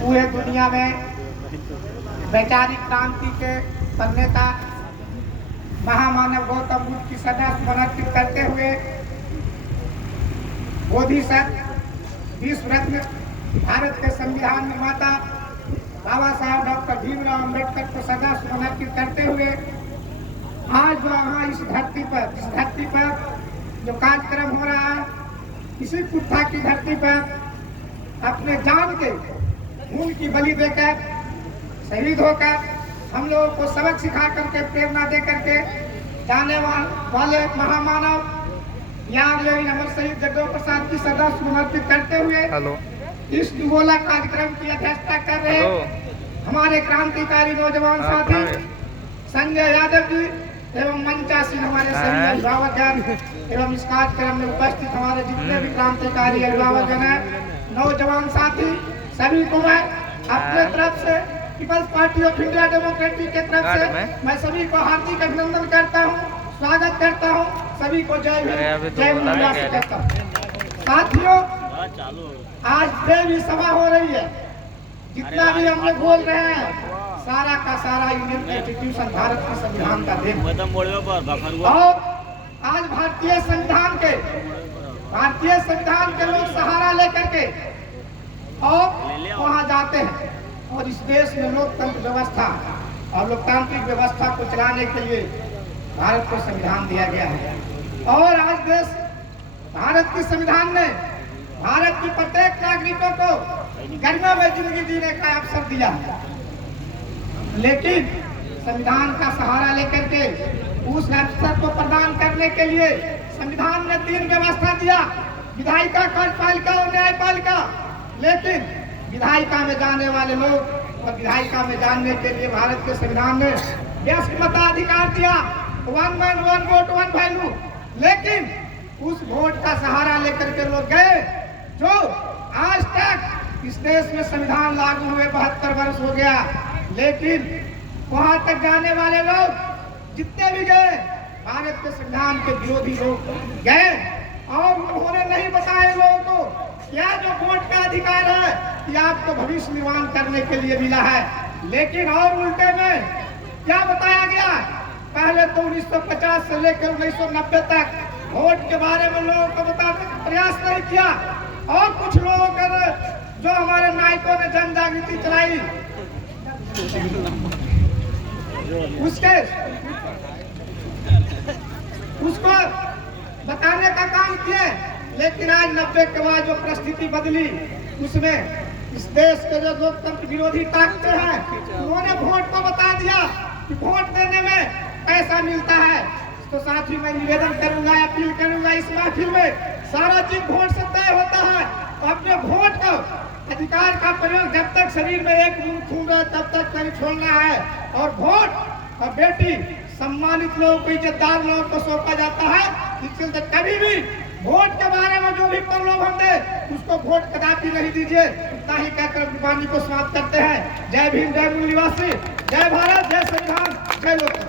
पूरे दुनिया में वैचारिक क्रांति के प्रणेता महामानव गौतम बुद्ध की श्रद्धा समर्पित करते हुए बोधिसत्व विश्व रत्न भारत के संविधान निर्माता बाबा साहब डॉक्टर भीमराव अम्बेडकर को श्रद्धा समर्पित करते हुए आज वहाँ इस धरती पर जो कार्यक्रम हो रहा है, इसी कुत्था की धरती पर अपने जान के खून की बलि देकर शहीद होकर हम लोगों को सबक सिखा करके प्रेरणा दे करके जाने वाले महामानव अमर शहीद जगदेव प्रसाद की श्रद्धा समर्पित करते हुए इस दुगोला कार्यक्रम की अध्यक्षता कर रहे हमारे क्रांतिकारी नौजवान साथी संजय यादव जी एवं मंचासीन हमारे सभी अभिभावकगण एवं इस कार्यक्रम में उपस्थित हमारे जितने भी क्रांतिकारी अभिभावकगण हैं, नौजवान साथी, सभी को मैं अपने तरफ से people's party of India democratic के तरफ से मैं सभी को हार्दिक अभिनंदन करता हूं, स्वागत करता हूं, सभी को जय हिंद जय भारत कहता हूं। साथियों, आज देवी सभा हो रही है, जितना भी हम लोग बोल रहे हैं सारा का सारा इंडियन कॉन्स्टिट्यूशन भारत के संविधान का देन और आज भारतीय संविधान के लोग सहारा लेकर के और वहाँ जाते हैं और इस देश में लोकतंत्र व्यवस्था और लोकतांत्रिक व्यवस्था को चलाने के लिए भारत को संविधान दिया गया है और आज देश भारत के संविधान ने भारत की प्रत्येक नागरिकों को गरिमा में जिंदगी जीने का अवसर दिया है। लेकिन संविधान का सहारा लेकर के उस अवसर को प्रदान करने के लिए संविधान ने 3 व्यवस्था दिया, विधायिका, कार्यपालिका और न्यायपालिका। लेकिन विधायिका में जाने वाले लोग और विधायिका में जानने के लिए भारत के संविधान ने व्यस्क मताधिकार दिया, 1 मैन 1 वोट 1 वैल्यू। लेकिन उस वोट का सहारा लेकर के लोग गए जो आज तक इस देश में संविधान लागू हुए 72 वर्ष हो गया, लेकिन वहां तक जाने वाले लोग जितने भी गए भारत के संविधान के विरोधी लोग गए और उन्होंने नहीं बताया लोगों को क्या जो वोट का अधिकार है कि आपको भविष्य निर्माण करने के लिए मिला है। लेकिन और उल्टे में क्या बताया गया, पहले तो 1950 से लेकर 1990 तक वोट के बारे में लोगों को बताने का प्रयास नहीं किया और कुछ लोगों का जो हमारे नायकों ने जन जागृति चलाई उसको बताने का काम किए। लेकिन आज 90 के बाद जो परिस्थिति बदली उसमें इस देश के जो लोकतंत्र विरोधी ताकतें हैं उन्होंने वोट को बता दिया कि वोट देने में पैसा मिलता है। तो साथ ही मैं निवेदन करूंगा, अपील करूंगा, इस महफिल में सारा चीज वोट से तय होता है। तो अपने वोट को अधिकार का प्रयोग जब तक शरीर में एक बूंद खून है तब तक नहीं छोड़ना है और वोट और बेटी सम्मानित लोगों को, इज्जतदार लोगों को सौंपा जाता है। इसलिए कभी भी वोट के बारे में जो भी प्रलोभन दे उसको वोट कदापि नहीं दीजिए। इतना ही कहकर वाणी को समाप्त करते हैं। जय भीम, जय मूल निवासी, जय भारत, जय संविधान, जय लोकतंत्र।